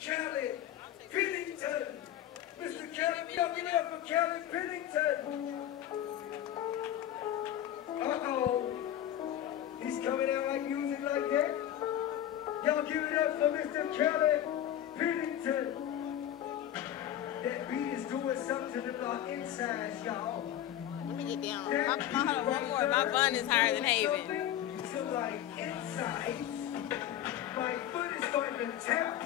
Kelly Pennington. Mr. Kelly, y'all give it up for Kelly Pennington. Uh-oh. He's coming out like music like that. Y'all give it up for Mr. Kelly Pennington. That beat is doing something to our insides, y'all. Let me get down. One more. My bun is higher than Haven. To my insides, my foot is starting to tap.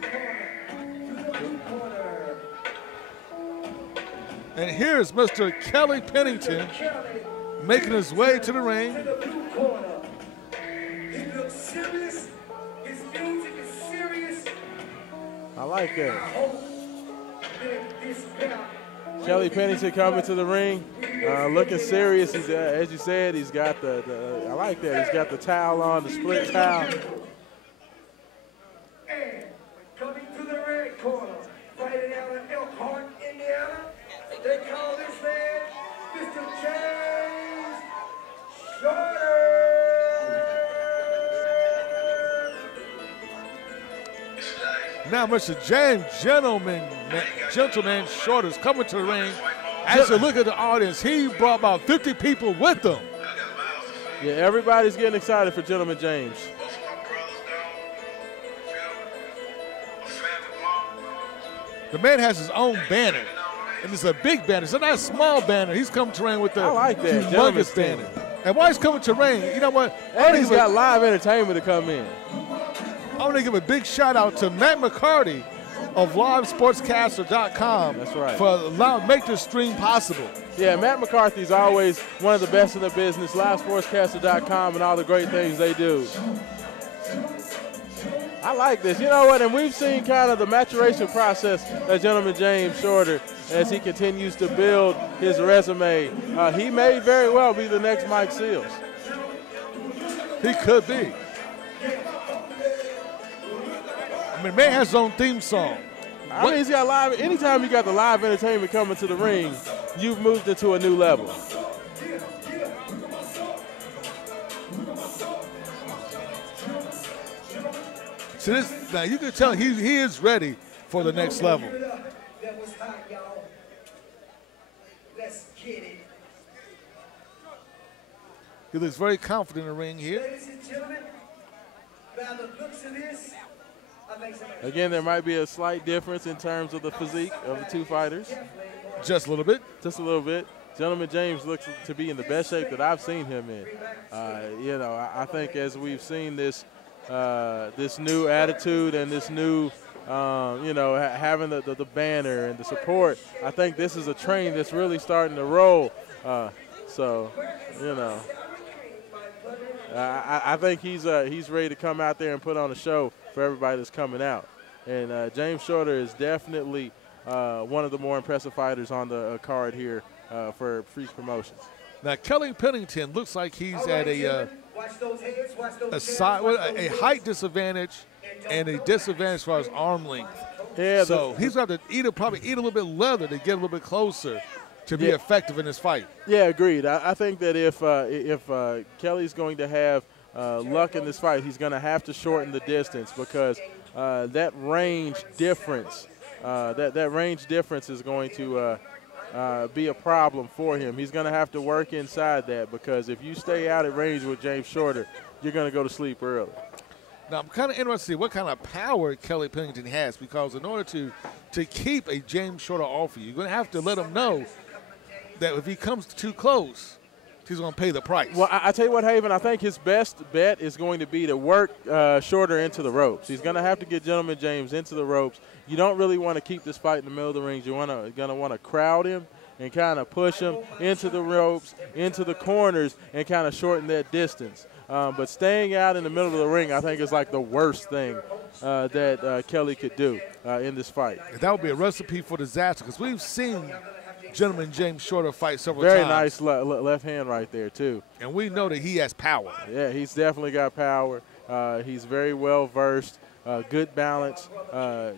To the blue corner. And here's Mr. Kelly Pennington making his way to the ring. To the blue corner. He looks serious. His music is serious. I like that. I hope that this bout Kelly Pennington coming to the ring, looking serious. He's, as you said, he's got I like that. He's got the towel on, the split towel. And coming to the red corner, fighting out of Elkhart, Indiana, they call this man Mr. James Shorter. Now, Mr. James Gentleman Shorter's coming to the ring. As you look at the audience, he brought about 50 people with him. Yeah, everybody's getting excited for Gentleman James. The man has his own banner, and it's a big banner. It's not a small banner. He's coming to the ring with the I like that. humongous banner. And why he's coming to the ring, you know what? And he's got live entertainment to come in. I want to give a big shout out to Matt McCarty of LiveSportscaster.com. That's right. For make this stream possible. Yeah, Matt McCarthy's always one of the best in the business. LiveSportscaster.com and all the great things they do. I like this. You know what? And we've seen kind of the maturation process of Gentleman James Shorter as he continues to build his resume. He may very well be the next Mike Seals. He could be. I mean, man has his own theme song. I mean, he's got live. Anytime you got the live entertainment coming to the ring, you've moved into a new level. So this, now you can tell he is ready for the next level. That was hot, y'all. Let's get it. He looks very confident in the ring here. Ladies and gentlemen, by the looks of this, I think somebody. Again, there might be a slight difference in terms of the physique of the two fighters. Just a little bit. Just a little bit. Gentleman James looks to be in the best shape that I've seen him in. You know, I think as we've seen this this new attitude and this new, you know, having the banner and the support, I think this is a train that's really starting to roll. So, you know, I think he's ready to come out there and put on a show for everybody that's coming out. And James Shorter is definitely one of the more impressive fighters on the card here for Freaks Promotions. Now, Kelly Pennington looks like he's at a height disadvantage and a disadvantage as far as arm length. Yeah, so he's going to have to probably eat a little bit leather to get a little bit closer to be effective in this fight. Yeah, agreed. I think that if Kelly's going to have luck in this fight, he's going to have to shorten the distance because that range difference, that range difference is going to be a problem for him. He's going to have to work inside that because if you stay out at range with James Shorter, you're going to go to sleep early. Now, I'm kind of interested to see what kind of power Kelly Pennington has because in order to keep a James Shorter off of you, you're going to have to let him know that if he comes too close, he's going to pay the price. Well, I tell you what, Haven, I think his best bet is going to be to work Shorter into the ropes. He's going to have to get Gentleman James into the ropes. You don't really want to keep this fight in the middle of the ring. You're going to want to crowd him and kind of push him into the ropes, into the corners, and kind of shorten that distance. But staying out in the middle of the ring, I think, is like the worst thing that Kelly could do in this fight. That would be a recipe for disaster because we've seen Gentleman James Shorter fight several Very times. nice left hand right there, too. And we know that he has power. Yeah, he's definitely got power. He's very well versed. Good balance,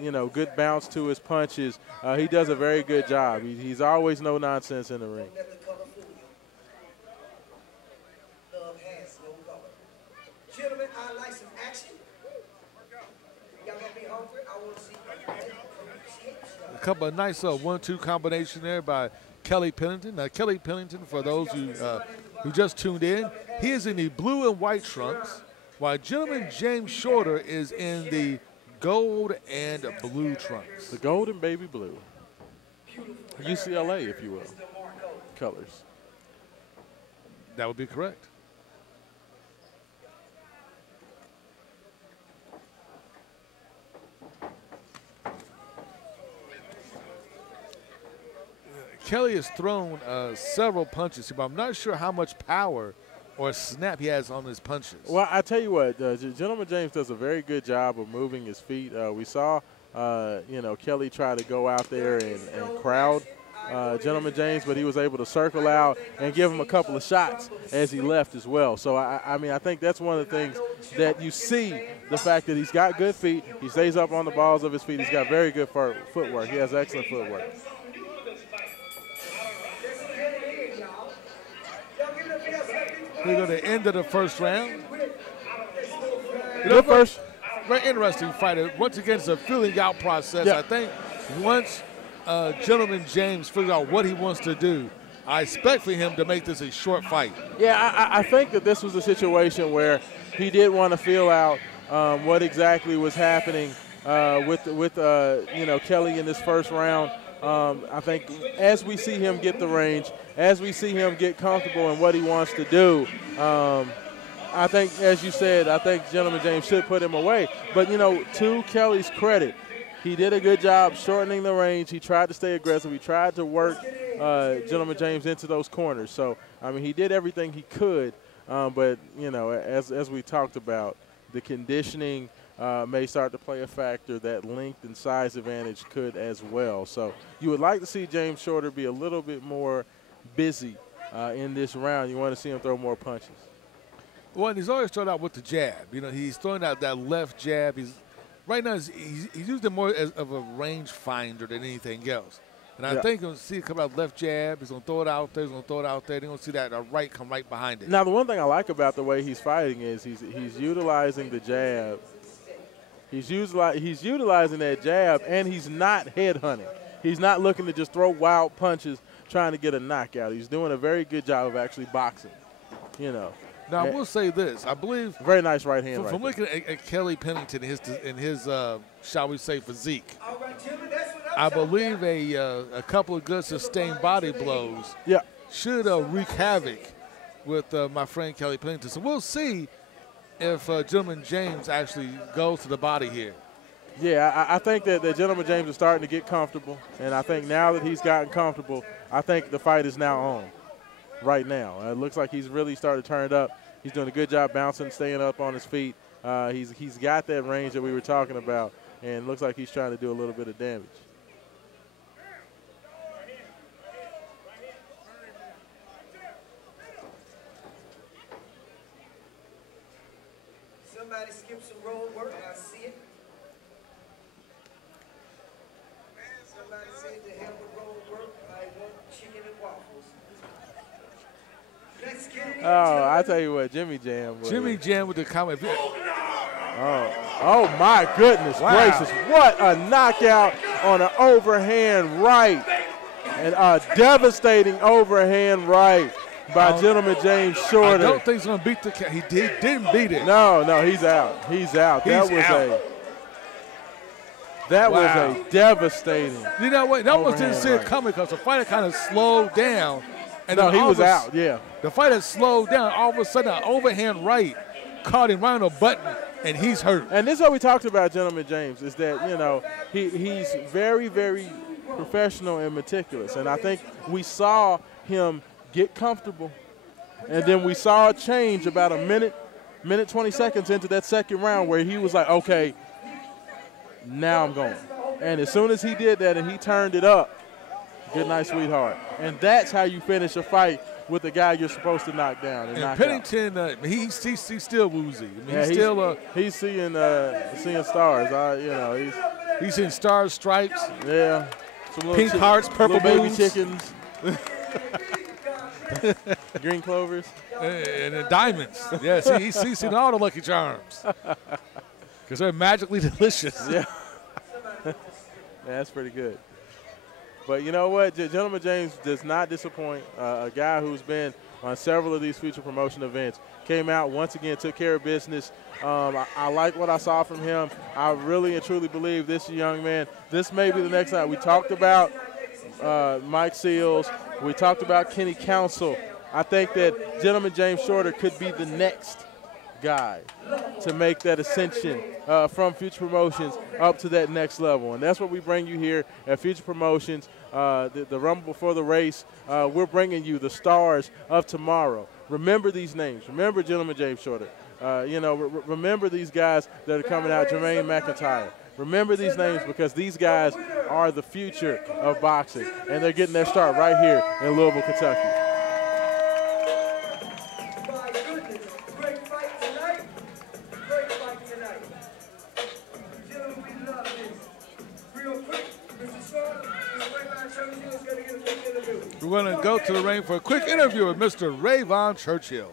you know, good bounce to his punches. He does a very good job. He's always no nonsense in the ring. Gentlemen, I like some action. Y'all got couple of nice 1-2 combination there by Kelly Pennington. Now, Kelly Pennington, for those who just tuned in, he is in the blue and white trunks, while gentleman James Shorter is in the gold and blue trunks. The gold and baby blue. UCLA, if you will, colors. That would be correct. Kelly has thrown several punches, but I'm not sure how much power or snap he has on his punches. Well, I tell you what, Gentleman James does a very good job of moving his feet. We saw, Kelly try to go out there and crowd Gentleman James, but he was able to circle out and give him a couple of shots as he left as well. So, I think that's one of the things that you see, the fact that he's got good feet. He stays up on the balls of his feet. He's got very good footwork. He has excellent footwork. We're going to end of the first round. First. Very interesting fight. Once again, it's a feeling out process. Yeah. I think once Gentleman James figures out what he wants to do, I expect for him to make this a short fight. Yeah, I think that this was a situation where he did want to feel out what exactly was happening with Kelly in this first round. I think as we see him get the range, as we see him get comfortable in what he wants to do, I think, as you said, I think Gentleman James should put him away. But, to Kelly's credit, he did a good job shortening the range. He tried to stay aggressive. He tried to work Gentleman James into those corners. So, he did everything he could. But, as we talked about, the conditioning may start to play a factor. That length and size advantage could as well. So you would like to see James Shorter be a little bit more busy in this round. You want to see him throw more punches. Well, and he's always started out with the jab. He's throwing out that left jab. Right now he's used it more as of a range finder than anything else. And I think you'll see it come out left jab. He's going to throw it out there. He's going to throw it out there. Then you're going to see that right come right behind it. Now, the one thing I like about the way he's fighting is he's utilizing the jab. He's utilizing that jab, and he's not headhunting. He's not looking to just throw wild punches trying to get a knockout. He's doing a very good job of actually boxing, Now, I will say this. I believe – very nice right hand From looking at Kelly Pennington in his shall we say, physique, I believe a couple of good sustained body blows should wreak havoc with my friend Kelly Pennington. So we'll see if Gentleman James actually goes to the body here. Yeah, I think that Gentleman James is starting to get comfortable, and I think now that he's gotten comfortable, I think the fight is now on right now. It looks like he's really started to turn it up. He's doing a good job bouncing, staying up on his feet. He's got that range that we were talking about, and it looks like he's trying to do a little bit of damage. Somebody skip some road work, I see it. Somebody said to hell with road work, I want chicken and waffles. Let's get it in. Oh, I tell you what, Jimmy Jam. Jimmy Jam with the comment. Oh my goodness gracious. What a knockout on an overhand right. And a devastating overhand right by Gentleman James Shorter. I don't think he's going to beat the – he didn't beat it. No, he's out. He's out. That was a devastating. You know what? That almost didn't see it coming because the fighter kind of slowed down. And no, he was out, yeah. The fighter slowed down. All of a sudden, an overhand right caught him right on the button, and he's hurt. And this is what we talked about, Gentleman James, is that, he's very, very professional and meticulous. And I think we saw him get comfortable, and then we saw a change about a minute 20 seconds into that second round where he was like, okay, now I'm going. And as soon as he did that and he turned it up, good night, sweetheart. And that's how you finish a fight with a guy you're supposed to knock down and knock Pennington, out. He's still woozy. He's seeing stars. He's seeing stars, stripes. Yeah. Some pink hearts, purple baby moons. chickens. Green clovers. And the diamonds. Yes, he's seen all the Lucky Charms. Because they're magically delicious. Yeah. That's pretty good. But you know what? Gentleman James does not disappoint. A guy who's been on several of these future promotion events came out once again, took care of business. I like what I saw from him. I really and truly believe this young man, this may be the next night. We talked about Mike Seals. We talked about Kenny Council. I think that Gentleman James Shorter could be the next guy to make that ascension from Future Promotions up to that next level. And that's what we bring you here at Future Promotions, the Rumble Before the Race. We're bringing you the stars of tomorrow. Remember these names. Remember Gentleman James Shorter. Remember these guys that are coming out, Jermaine McIntyre. Remember these names because these guys are the future of boxing, and they're getting their start right here in Louisville, Kentucky. My goodness, great fight tonight. Great fight tonight. Gentlemen, we love this. Real quick, Mr. Shorter, Mr. Rayvon Churchill is going to get a quick interview. We're going to go to the ring for a quick interview with Mr. Rayvon Churchill.